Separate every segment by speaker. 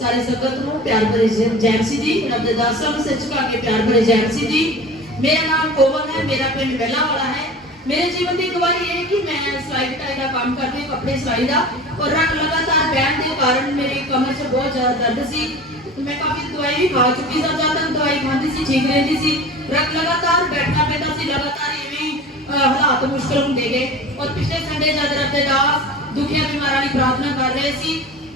Speaker 1: ਸਾਰੀ ਸੰਗਤ ਨੂੰ ਪਿਆਰ ਭਰੇ ਜੈ ਜੈਮਸੀ ਜੀ ਰੱਬ ਦੇ ਦਾਸਾਂ ਨੂੰ ਸਿਰ ਝੁਕਾ ਕੇ ਪਿਆਰ ਭਰੇ ਜੈਮਸੀ ਜੀ ਮੇਰਾ ਨਾਮ ਕੋਮਲ ਹੈ ਮੇਰਾ ਪਿੰਡ ਮਹਿਲਾ ਵਾਲਾ ਹੈ ਮੇਰੇ ਜੀਵਨ ਦੀ ਗਵਾਹੀ ਇਹ ਹੈ ਕਿ ਮੈਂ ਸਿਲਾਈ ਕਢਾਈ ਦਾ ਕੰਮ ਕਰਦੀ ਹਾਂ ਕੱਪੜੇ ਸਿਲਾਈ ਦਾ ਔਰ ਰੰਗ ਲਗਾਤਾਰ ਬਹਿਣ ਦੇ ਕਾਰਨ ਮੇਰੀ ਕਮਰ 'ਚ ਬਹੁਤ ਜ਼ਿਆਦਾ ਦਰਦ ਸੀ। ਮੈਂ ਕਾਫੀ ਦਵਾਈ ਵੀ ਖਾ ਚੁੱਕੀ ਸਾਂ ਜਦ ਤੱਕ ਦਵਾਈ ਖਾਂਦੀ ਸੀ ਠੀਕ ਰਹਿੰਦੀ ਸੀ। ਰੰਗ ਲਗਾਤਾਰ ਬੈਠਣਾ ਪੈਂਦਾ ਸੀ ਲਗਾਤਾਰ ਇਵੇਂ ਹੀ ਅਹ, ਹਾਲਾਤ ਮੁਸ਼ਕਲ ਹੁੰਦੇ ਗਏ। ਔਰ ਪਿਛਲੇ ਸੰਡੇ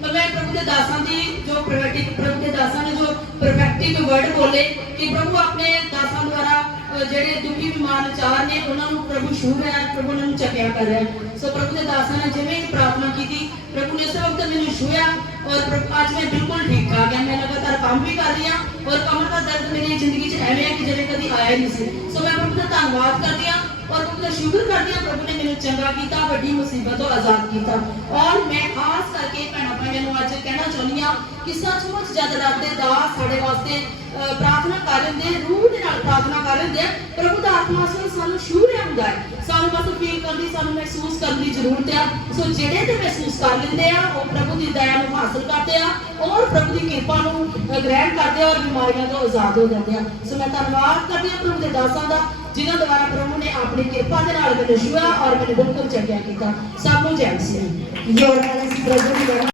Speaker 1: ਜਦ ਮੈਂ ਪ੍ਰਭੂ ਦੇ ਦਾਸਾਂ ਦੀ ਜੋ ਪ੍ਰੋਫੈਟਿਕ ਪ੍ਰਭੂ ਦੇ ਦਾਸਾਂ ਨੇ ਜੋ ਪ੍ਰੋਫੈਟਿਕ ਵਰਡ ਬੋਲੇ ਕਿ ਪ੍ਰਭੂ ਆਪਣੇ ਦਾਸਾਂ ਦੁਆਰਾ ਜਿਹੜੇ ਦੁਖੀ ਬਿਮਾਰ ਚਾਰ ਨੇ ਉਹਨਾਂ ਨੂੰ ਪ੍ਰਭੂ ਛੂ ਰਿਹਾ ਹੈ, ਪ੍ਰਭੂ ਉਹਨਾਂ ਨੂੰ ਚੱਕਿਆ ਕਰ ਰਿਹਾ। ਹੈ। ਸੋ ਪ੍ਰਭੂ ਦੇ ਦਾਸਾਂ ਨੇ ਜਿਵੇਂ ਹੀ ਪ੍ਰਾਰਥਨਾ ਕੀਤੀ ਪ੍ਰਭੂ ਨੇ ਉਸ ਵਕਤ ਮੈਨੂੰ ਛੂਇਆ ਔਰ ਅੱਜ ਮੈਂ ਬਿਲਕੁਲ ਠੀਕ ਠਾਕ ਹਾਂ। ਮੈਂ ਲਗਾਤਾਰ ਕੰਮ ਵੀ ਕਰ ਰਹੀ ਹਾਂ ਔਰ ਕਮਰ ਦਾ ਦਰਦ ਮੇਰੀ ਜ਼ਿੰਦਗੀ 'ਚ ਐਵੇਂ ਹੈ ਕਿ ਜਿਵੇਂ ਕਦੀ ਆਇਆ ਨਹੀਂ ਸੀ। ਸੋ ਮੈਂ ਪ੍ਰਭੂ ਦਾ ਧੰਨਵਾਦ ਕਰਦੀ ਹਾਂ ਔਰ ਪ੍ਰਭੂ ਦਾ ਸ਼ੁਕਰ ਕਰਦੀ ਹਾਂ ਪ੍ਰਭੂ ਨੇ ਮੈਨੂੰ ਚੰਗਾ ਕੀਤਾ ਵੱਡੀ ਮੁਸੀਬਤ ਤੋਂ ਆਜ਼ਾਦ ਕੀਤਾ। ਔਰ ਮੈਂ ਖਾਸ ਕਰਕੇ ਭੈਣਾਂ ਭਾਈਆਂ ਨੂੰ ਅੱਜ ਕਹਿਣਾ ਚਾਹੁੰਦੀ ਹਾਂ ਕਿ ਸੱਚਮੁੱਚ ਜਦ ਰੱਬ ਦੇ ਦਾਸ ਸਾਡੇ ਵਾਸਤੇ ਪ੍ਰਾਰਥਨਾ ਕਰ ਲੈਂਦੇ ਰੂਹ ਦੇ ਨਾਲ ਪ੍ਰਾਰਥਨਾ ਕਰ ਲੈਂਦੇ ਪ੍ਰਭੂ ਦਾ ਆਤਮਾ ਸਾਨੂੰ ਛੂ ਰਿਹਾ ਹੁੰਦਾ ਹੈ। ਸਾਨੂੰ ਬਸ ਫੀਲ ਕਰਨ ਦੀ ਸਾਨੂੰ ਮਹਿਸੂਸ ਕਰਨ ਦੀ ਜ਼ਰੂਰਤ ਆ। ਸੋ ਜਿਹੜੇ ਤੇ ਮਹਿਸੂਸ ਕਰ ਲੈਂਦੇ ਆ, ਉਹ ਪ੍ਰਭੂ ਦੀ ਦਇਆ ਨੂੰ ਹਾਸਲ ਕਰਦੇ ਆ ਔਰ ਪ੍ਰਭੂ ਦੀ ਕਿਰਪਾ ਨੂੰ ਗ੍ਰਹਿਣ ਕਰਦੇ ਆ ਔਰ ਬਿਮਾਰੀਆਂ ਤੋਂ ਆਜ਼ਾਦ ਹੋ ਜਾਂਦੇ ਆ। ਸੋ ਮੈਂ ਧੰਨਵਾਦ ਕਰਦੀ ਹਾਂ ਪ੍ਰਭੂ ਦੇ ਦਾਸਾਂ ਦਾ, ਜਿਨ੍ਹਾਂ ਦੁਆਰਾ ਪ੍ਰਭੂ ਨੇ ਆਪਣੀ ਕਿਰਪਾ ਦੇ ਨਾਲ ਮੈਨੂੰ ਛੂਆ ਔਰ ਮੈਨੂੰ ਬਿਲਕੁਲ ਚੰਗਿਆ ਕੀਤਾ। ਸਭ ਨੂੰ ਜੈ ਮਸੀਹ
Speaker 2: ਜੋਰਾਂ ਨਾਲ ਪ੍ਰਭੂ ਦੀ